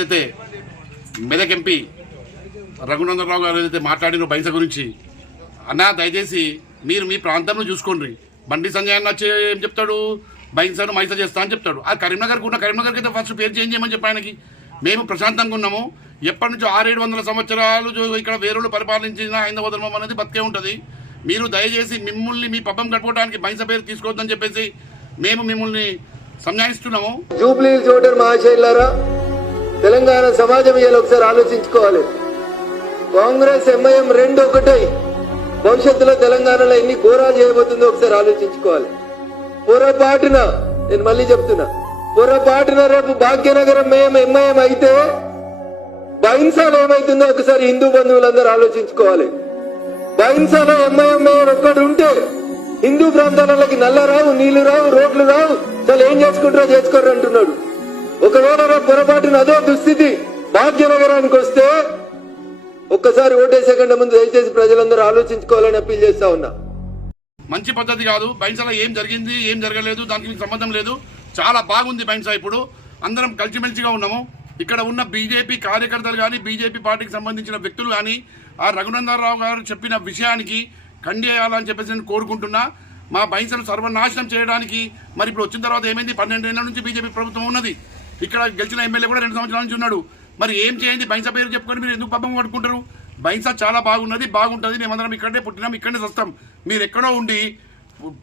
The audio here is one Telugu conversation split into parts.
ఏదైతే మెదక్ ఎంపీ రఘునందనరావు గారు ఏదైతే మాట్లాడిన బైస గురించి అన్న దయచేసి మీరు మీ ప్రాంతంలో చూసుకోండి. బండి సంజయ్ అన్న వచ్చి ఏం చెప్తాడు? బహింసను మైస చేస్తా అని చెప్తాడు. ఆ కరీంనగర్కి ఉన్న కరీంనగర్కి అయితే ఫస్ట్ పేరు చేంజ్ చేయమని చెప్పి ఆయనకి. మేము ప్రశాంతంగా ఉన్నాము. ఎప్పటి నుంచో ఆరేడు వందల సంవత్సరాలు ఇక్కడ వేరులు పరిపాలించిన హైందవ ధర్మం అనేది బతికే ఉంటుంది. మీరు దయచేసి మిమ్మల్ని మీ పబ్బం గడపడానికి బైస పేరు తీసుకోవద్దని చెప్పేసి మేము మిమ్మల్ని సంజాయిస్తున్నాము. జూబ్లీ మహాశైలారా తెలంగాణ సమాజం ఇలా ఒకసారి ఆలోచించుకోవాలి. కాంగ్రెస్ ఎంఐఎం రెండు ఒకటై. భవిష్యత్తులో తెలంగాణలో ఎన్ని ఘోరాలు చేయబోతుందో ఒకసారి ఆలోచించుకోవాలి. పొరపాటున నేను మళ్ళీ చెప్తున్నా. పొరపాటున రేపు భాగ్యనగరం మేము ఎంఐఎం అయితే బైన్సాలో ఏమైతుందో ఒకసారి హిందూ బంధువులందరూ ఆలోచించుకోవాలి. బైన్సాలో ఎంఐఎం మేయర్ ఒక్కడు ఉంటే హిందూ ప్రాంతాలకి నల్ల రావు నీళ్ళు రావు రోడ్లు రావు. అసలు ఏం చేసుకుంటారో చేసుకోరు అంటున్నాడు ఒకవేళ పొరపాటున అదో దుస్థితి భాగ్యనగరానికి వస్తే ఒక్కసారి ఓటేసే కంటే ముందు దయచేసి ప్రజలందరూ ఆలోచించుకోవాలని అప్పీల్ చేస్తా ఉన్నా. మంచి పద్ధతి కాదు. బైన్సాలో ఏం జరిగింది ఏం జరగలేదు దానికి మీకు సంబంధం లేదు. చాలా బాగుంది బైన్సా ఇప్పుడు. అందరం కలిసిమెలిసిగా ఉన్నాము. ఇక్కడ ఉన్న బీజేపీ కార్యకర్తలు కానీ బీజేపీ పార్టీకి సంబంధించిన వ్యక్తులు కానీ ఆ రఘునందనరావు గారు చెప్పిన విషయానికి ఖండేయాలని చెప్పేసి నేను కోరుకుంటున్నా. మా బైన్సను సర్వనాశనం చేయడానికి మరి ఇప్పుడు వచ్చిన తర్వాత ఏమైంది? పన్నెండేళ్ళ నుంచి బీజేపీ ప్రభుత్వం ఉన్నది. ఇక్కడ గెలిచిన ఎమ్మెల్యే కూడా రెండు సంవత్సరాల నుంచి ఉన్నాడు. మరి ఏం చేయండి? బైన్సా పేరు చెప్పుకొని మీరు ఎందుకు పబ్బం పట్టుకుంటారు బైన్సా చాలా బాగున్నది బాగుంటుంది. మేమందరం ఇక్కడే పుట్టినాం ఇక్కడే వస్తాం మీరు ఎక్కడో ఉండి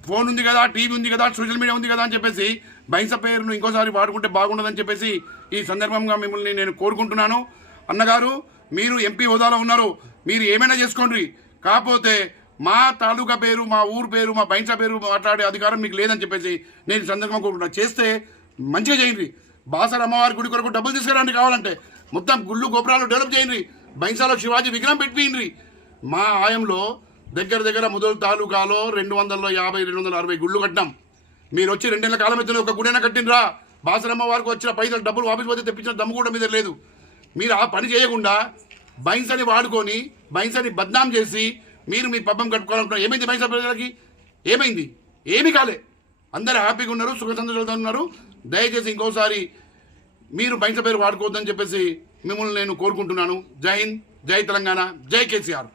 ఫోన్ ఉంది కదా టీవీ ఉంది కదా సోషల్ మీడియా ఉంది కదా అని చెప్పేసి బైన్సా పేరును ఇంకోసారి వాడుకుంటే బాగుండదని చెప్పేసి ఈ సందర్భంగా మిమ్మల్ని నేను కోరుకుంటున్నాను. అన్నగారు మీరు ఎంపీ హోదాలో ఉన్నారు. మీరు ఏమైనా చేసుకోండి. కాకపోతే మా తాలూకా పేరు మా ఊరు పేరు మా బైన్సా పేరు మాట్లాడే అధికారం మీకు లేదని చెప్పేసి నేను సందర్భంగా కోరుకుంటున్నాను చేస్తే మంచిగా చేయండి. బాసర అమ్మవారి గుడి కొరకు డబ్బులు తీసుకురండి కావాలంటే మొత్తం గుళ్ళు గోపురాలు డెవలప్ చేయండి. బైన్సాలో శివాజీ విగ్రహం పెట్టిండ్రి. మా ఆయంలో దగ్గర దగ్గర ముదలు తాలూకాలో రెండు వందల యాభై రెండు వందల అరవై గుళ్ళు కట్టాం మీరు వచ్చి రెండేళ్ళ కాలం ఎత్తున ఒక గుడైనా కట్టినరా బాసరమ్మ వారికి వచ్చిన పైసలు డబ్బులు వాపసు పోతే తెప్పించిన దమ్ము కూడా మీద లేదు. మీరు ఆ పని చేయకుండా బైన్సని వాడుకొని బైన్సని బద్నాం చేసి మీరు మీ పబ్బం కట్టుకోవాలనుకున్నారు ఏమైంది బైన్స ప్రజలకి? ఏమైంది? ఏమీ కాలే. అందరూ హ్యాపీగా ఉన్నారు సుఖ సంతోషాలతో ఉన్నారు. దయచేసి ఇంకోసారి మీరు బయట పేరు వాడుకోవద్దని చెప్పేసి మిమ్మల్ని నేను కోరుకుంటున్నాను. జై హింద్ జై తెలంగాణ జై కేసీఆర్.